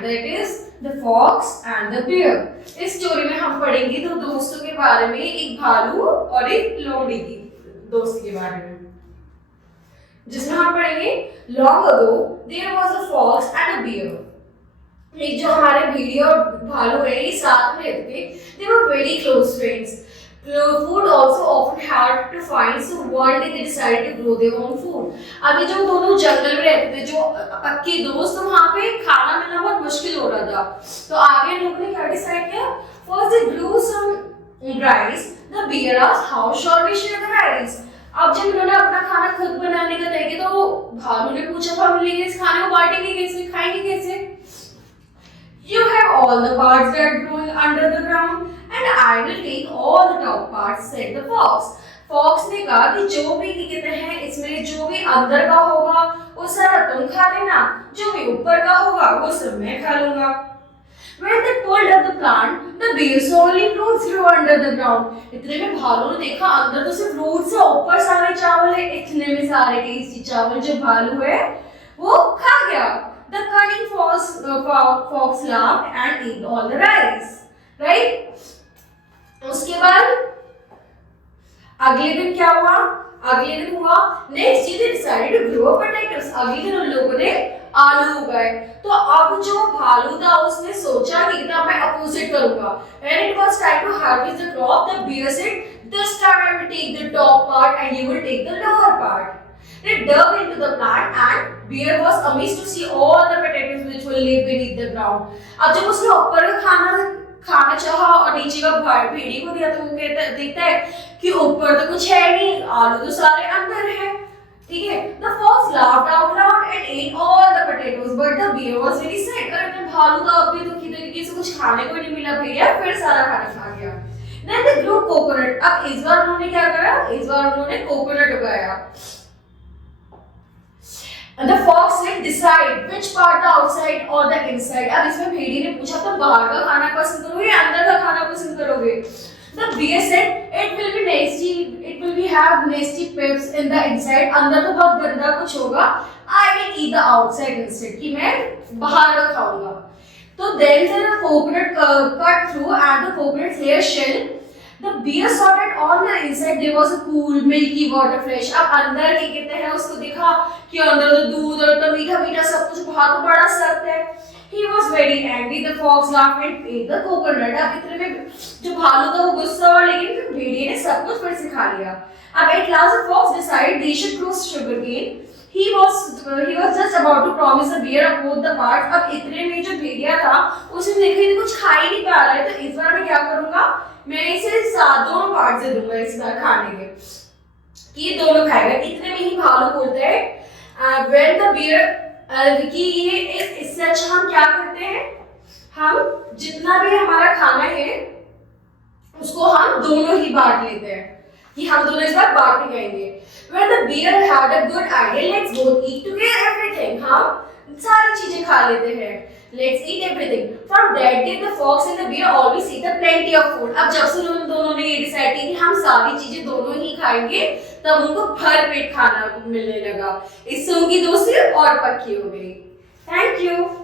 and that is the fox and the bear. इस story में हम पढ़ेंगे दो दोस्तों के बारे में, एक भालू और एक लोमड़ी की दोस्ती के बारे में, जिसमें हम पढ़ेंगे long ago there was a fox and a bear. ये जो हमारे भेड़िया और भालू है ये साथ में रहते थे. They were very close friends. Food also often hard to find, so one day they decided to grow their own food. अभी जो दोनों जंगल में रहते थे, जो पक्के दोस्त, तो वहाँ पे खाना मिलना बहुत मुश्किल हो रहा था. तो आगे लोगों ने क्या डिसाइड किया? First they grew some rice. The bear asked, "How shall we share the rice?" अब जब उन्होंने अपना खाना खुद बनाने का तय किया, तो भालू ने पूछा, "हम इस खाने को बांटेंगे कैसे? खाएंगे कैसे?" You have all the parts that are growing under the ground, and I will take all the top parts," said the fox. Fox ने कहा कि जो भी कहते हैं इसमें जो भी अंदर का होगा वो सारा तुम खा लेना, जो भी ऊपर का होगा वो सब मैं खा लूंगा. When they pulled up the plant, the bear saw only fruits grew under the ground. इतने में भालू ने देखा अंदर तो सिर्फ फ्रूट्स है, ऊपर सारे चावल है. इतने में सारे टेस्टी चावल जो भालू है वो खा गया. The cunning fox laughed and ate all the rice. Right? उसके बाद अगले दिन क्या हुआ? अगले दिन हुआ next day they decided to grow potatoes. अगले दिन उन लोगों ने आलू उगाए. तो अब जो भालू था उसने सोचा कि मैं अपोजिट करूंगा. When it was time to harvest the crop, the bear said, "This time I will take the top part and you will take the lower part." They dug into the plant and bear was amazed to see all the potatoes which were laid beneath the ground. अब जब उसने ऊपर का खाना चाहा और नीचे का भेड़ी को दिया, तो वो देखता है कि ऊपर तो कुछ है नहीं, आलू तो सारे अंदर है. ठीक है. The fox laughed out loud and ate all the potatoes, but the bear was very sad. अरे भालू तो अब भी दुखी था क्योंकि इसे कुछ खाने को नहीं मिला. भेड़िया फिर सारा खाना खा गया. Then they grew coconut. अब इस बार उन्होंने क्या करा? इस बार उन्होंने कोकोनट उगाया. The fox said, "Decide which part, the outside or the inside." अब इसमें भेड़ी ने पूछा, तुम बाहर का खाना पसंद करोगे या अंदर का खाना पसंद करोगे? The bear said, "It will be nasty. It will be have nasty pips in the inside." अंदर तो बहुत गंदा कुछ होगा. I will eat the outside instead. कि मैं बाहर का खाऊंगा. तो then the coconut cut through and the coconut layer shell. The bear saw that on the inside there was a cool milky water fresh. अब अंदर क्या कहते हैं उसको देखा कि अंदर तो दूध और तो मीठा मीठा सब कुछ, बहुत बड़ा सख्त है. He was very angry. The fox laughed and ate the coconut. अब इतने में जो भालू था वो गुस्सा हुआ, लेकिन फिर भेड़िए ने सब कुछ फिर से खा लिया. अब at last the fox decided they should grow sugarcane. He was just about to promise the bear both the parts. अब इतने में जो भेड़िया था उसने देखा ये कुछ खा ही नहीं पा रहा है, तो इस बार मैं क्या करूंगा, मैं इसे दोनों पार्ट दे दूंगा इस बार खाने के, कि ये दोनों खाएगा. इतने में ही भालू बोलता है when the bear कि ये इससे अच्छा हम क्या करते हैं, हम जितना भी हमारा खाना है उसको हम दोनों ही बांट लेते हैं, कि हम दोनों इस बार बांट के खाएंगे. When the bear had a good idea, let's both eat together everything. हम सारी चीजें खा लेते हैं. Let's eat everything. From that day, the fox and the bear always eat a plenty of food. अब जब से उन दोनों ने ये डिसाइड किया कि हम सारी चीजें दोनों ही खाएंगे, तब उनको भर पेट खाना मिलने लगा. इससे उनकी दोस्ती और पक्की हो गई. Thank you.